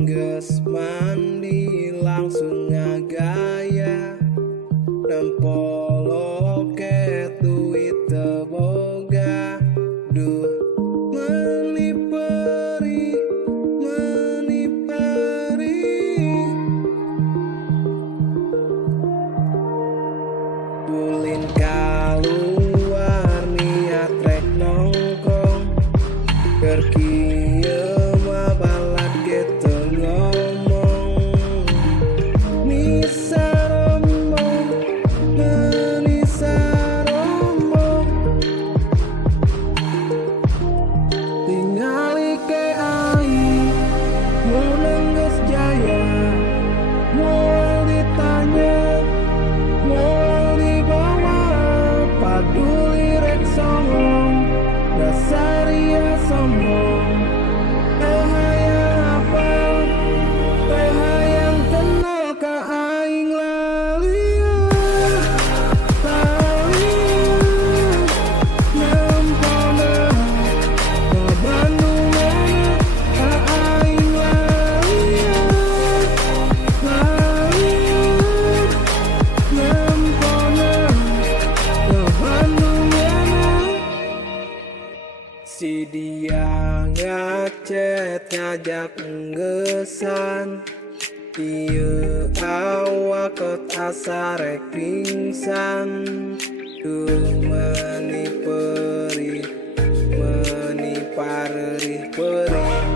Geus mandi langsung ngagaya nempo loket duit teu boga. Duh meuni perih ulin kaluar niat rek nongkrong keur kieu mah balad ge teu ngomong. Nisa rombong menisa rombong tingali ke aing munang geus jaya moal ditanya moal dibawa paduli rek songong dasar ieu sombong. Teu hayang hafal teu hayang kenal ka aing lalieur nempona ka Bandung mana ka aing lalieur nempona ka Bandung mana. Si dia ngacet ngajak enggesan ieu awak kot asa rek pingsan. Duh meuni perih meuni parerih perih